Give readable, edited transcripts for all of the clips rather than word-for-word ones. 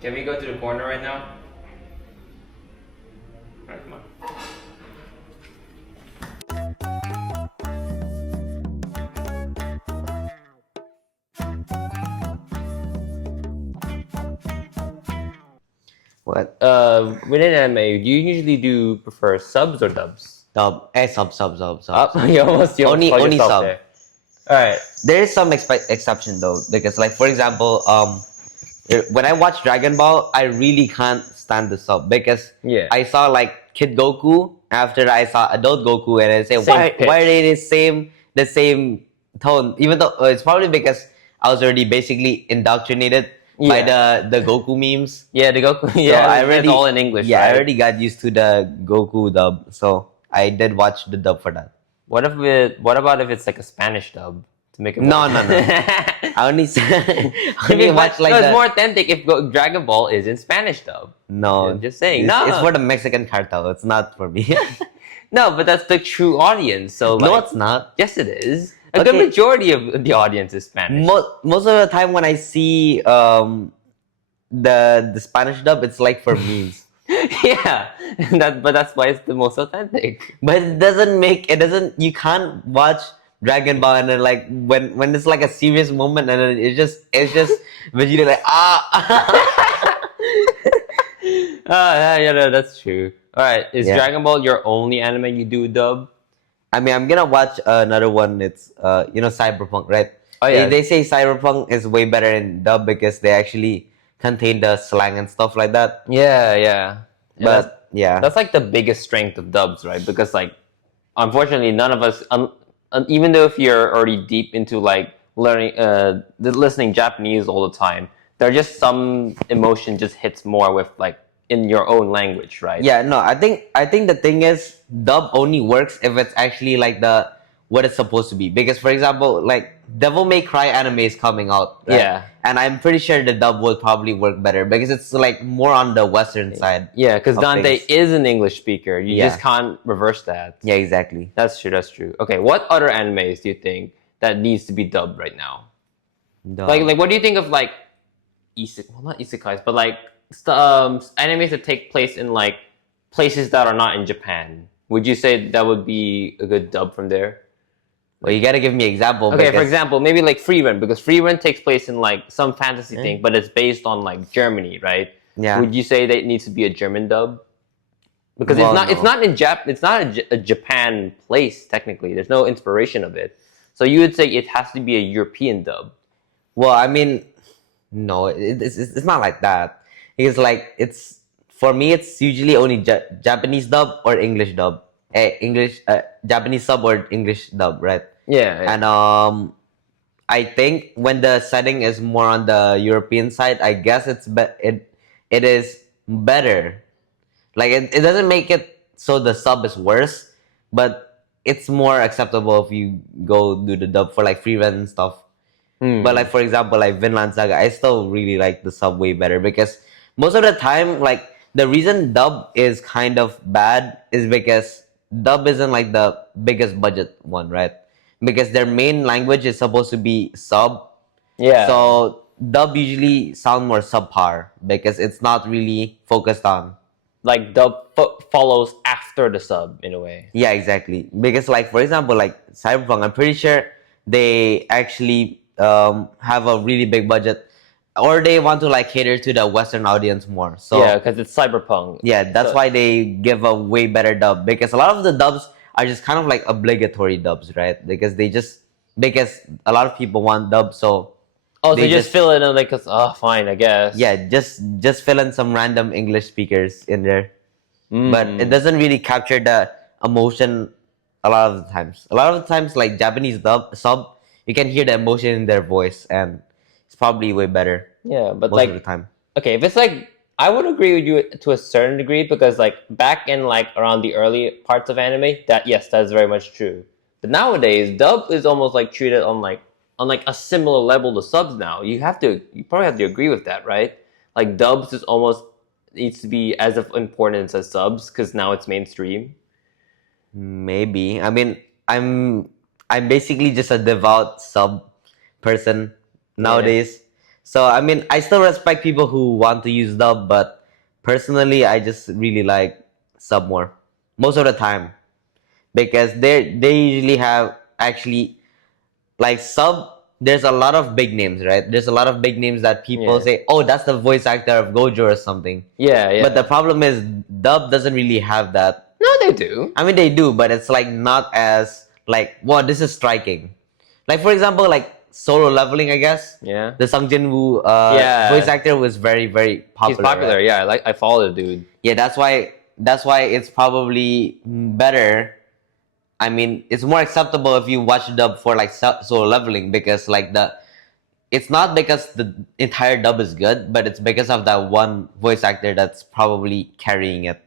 Can we go to the corner right now? Alright, come on. What? Within anime, do you usually prefer subs or dubs? Sub. Sub. You almost Only called yourself sub. there. Alright. There is some exception though, because like for example, when I watch Dragon Ball, I really can't stand the sub because Yeah. I saw like Kid Goku after I saw Adult Goku, and I say Same why are pitch. they the same tone? Even though it's probably because I was already basically indoctrinated by the Goku memes. Yeah, the Goku. So Yeah, I it's already all in English, yeah, right? I already got used to the Goku dub, so I did watch the dub for that. What about if it's like a Spanish dub to make it No, more? no, no. I only If only it- watch like no, it's the more authentic if Dragon Ball is in Spanish dub. no. I'm just saying. It's No, for the Mexican cartel. It's not for me. no, but that's the true audience. So No, like, it's not. yes, it is. A good Okay. majority of the audience is Spanish. Most of the time when I see the Spanish dub, it's like for memes. Yeah, but that's why it's the most authentic. But it doesn't you can't watch Dragon Ball and then like when it's like a serious moment and then it's just Vegeta like Yeah, no, that's true. All right, is Yeah. Dragon Ball your only anime you do dub? I mean, I'm gonna watch another one. It's Cyberpunk, right? Oh, yeah. They say Cyberpunk is way better in dub because they actually contain the slang and stuff like that. Yeah. But yeah, That's like the biggest strength of dubs, right? Because like, unfortunately, none of us, even though if you're already deep into like learning, listening Japanese all the time, there are just some emotion just hits more with like in your own language, right? yeah. No, I think the thing is dub only works if it's actually like the what it's supposed to be. Because for example, like Devil May Cry anime is coming out, right? Yeah. And I'm pretty sure the dub would probably work better because it's like more on the Western side. Yeah, because of Dante things. is an English speaker. You Yeah. just can't reverse that. Yeah, exactly. That's true. That's true. Okay, what other animes do you think that needs to be dubbed right now? Dub. Like, what do you think of like, not isekais, but like animes that take place in like places that are not in Japan? Would you say that would be a good dub from there? Well, you gotta give me an example. Okay, for because- example, maybe like Free Run, because Free Run takes place in like some fantasy thing, but it's based on like Germany, right? Yeah. Would you say that it needs to be a German dub? Because Well, it's no. not in it's not a Japan place technically. There's no inspiration of it. So you would say it has to be a European dub. Well, I mean, no, it's not like that. It's like for me, it's usually only Japanese dub or English dub. Japanese sub or English dub, right? Yeah. And I think when the setting is more on the European side, I guess it is better. Like it doesn't make it so the sub is worse, but it's more acceptable if you go do the dub for like free rent and stuff. But like for example, like Vinland Saga, I still really like the sub way better because most of the time, like the reason dub is kind of bad is because dub isn't like the biggest budget one, right? Because their main language is supposed to be sub, yeah. so dub usually sound more subpar because it's not really focused on. like dub follows after the sub in a way. Yeah, exactly. Because like for example, like Cyberpunk, I'm pretty sure they actually have a really big budget, or they want to like cater to the Western audience more. So Yeah, because it's cyberpunk. yeah, that's So- why they give a way better dub because a lot of the dubs are just kind of like obligatory dubs, right? Because a lot of people want dubs, so Oh, so they you just fill it in like, fine, I guess. yeah, just fill in some random English speakers in there. But it doesn't really capture the emotion a lot of the times. A lot of the times, like Japanese sub, you can hear the emotion in their voice, and it's probably way better Yeah, but most like, of the time. okay, if it's like, I would agree with you to a certain degree because like back in like around the early parts of anime, that yes, that's very much true. But nowadays, dub is almost like treated on like a similar level to subs now. You probably have to agree with that, right? Like dubs is almost needs to be as of importance as subs because now it's mainstream. Maybe. I mean, I'm basically just a devout sub person nowadays. So I mean, I still respect people who want to use dub, but personally, I just really like sub more most of the time because they usually have actually like sub. There's a lot of big names, right? There's a lot of big names that people Yeah. say, "Oh, that's the voice actor of Gojo or something." Yeah, yeah. But the problem is, dub doesn't really have that. No, they do. I mean, they do, but it's like not as like, wow, this is striking. Like for example, like Solo Leveling, I guess. Yeah. The Sung Jin Woo Yeah. voice actor was very, very popular. He's popular, right? yeah. I follow the dude. Yeah, that's why it's probably better. I mean, it's more acceptable if you watch dub for like Solo Leveling because like it's not because the entire dub is good, but it's because of that one voice actor that's probably carrying it.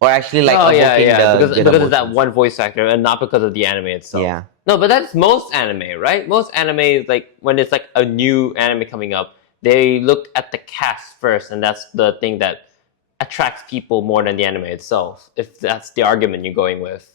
Or actually like Oh yeah, evoking yeah. the Because good of that emotions. one voice actor and not because of the anime itself. Yeah. No, but that's most anime, right? Most anime, like when it's like a new anime coming up, they look at the cast first, and that's the thing that attracts people more than the anime itself. If that's the argument you're going with.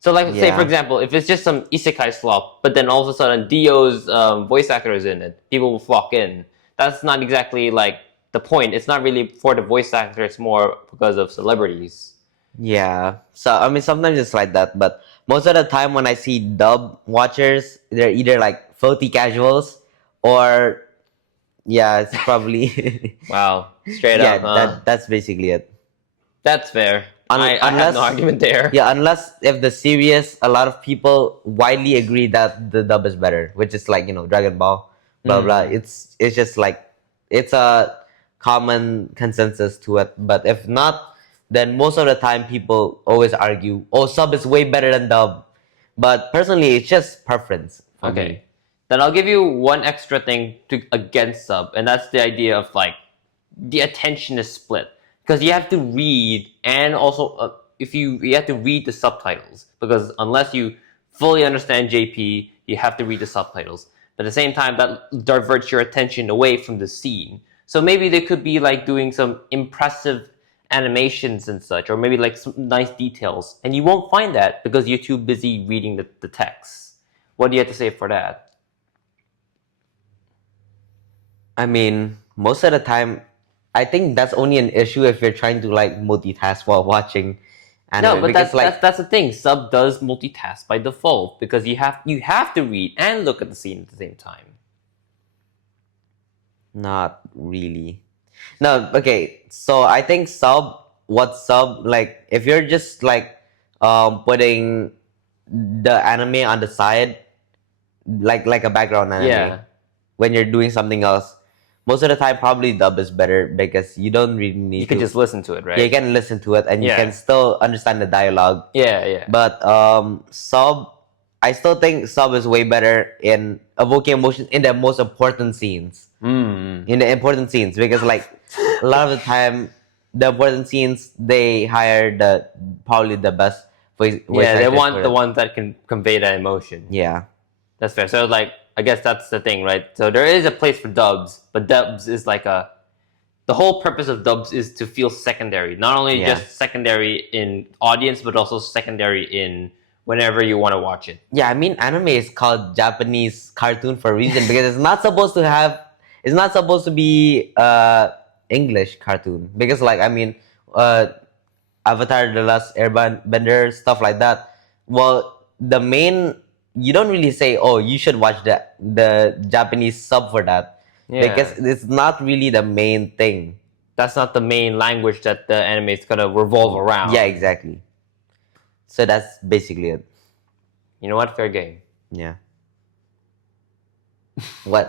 So, like, say for Yeah. example, if it's just some isekai slop, but then all of a sudden Dio's voice actor is in it, people will flock in. That's not exactly like the point. It's not really for the voice actor. It's more because of celebrities. Yeah. So I mean sometimes it's like that, but most of the time when I see dub watchers, they're either like filthy casuals or yeah, it's probably Wow, straight yeah, up. Huh? that's basically it. That's fair. I have Unless no argument there. yeah, unless if the series a lot of people widely agree that the dub is better, which is like, Dragon Ball, blah blah. It's just like it's a common consensus to it. But if not, then most of the time people always argue, oh, sub is way better than dub. But personally, it's just preference for Okay. me. Then I'll give you one extra thing to against sub, and that's the idea of like the attention is split because you have to read and also if you have to read the subtitles because unless you fully understand JP, you have to read the subtitles. But at the same time, that diverts your attention away from the scene. So maybe they could be like doing some impressive animations and such, or maybe like some nice details, and you won't find that because you're too busy reading the text. What do you have to say for that? I mean, most of the time, I think that's only an issue if you're trying to like multitask while watching anime. No, but because that's the thing. Sub does multitask by default because you have to read and look at the scene at the same time. not really. No, okay. So I think like if you're just like putting the anime on the side, like a background anime, Yeah. when you're doing something else, most of the time probably dub is better because you don't really need You can just listen to it, right? yeah, you can listen to it and you Yeah. can still understand the dialogue. Yeah, yeah. But sub, I still think sub is way better in evoking emotions in the most important scenes. In the important scenes, because like a lot of the time, the important scenes they hire probably the best voice Yeah, they actors want for the it. ones that can convey that emotion. Yeah, That's fair. So like I guess that's the thing, right? So there is a place for dubs, but dubs is like the whole purpose of dubs is to feel secondary. Not only Yeah. just secondary in audience, but also secondary in whenever you want to watch it. yeah. I mean, anime is called Japanese cartoon for a reason because it's not supposed to be English cartoon because like I mean, Avatar: The Last Airbender, stuff like that. Well, the main you don't really say, oh, you should watch the Japanese sub for that Yeah. because it's not really the main thing. That's not the main language that the anime is gonna revolve around. Yeah, exactly. So that's basically it. You know what? Fair game. Yeah. What?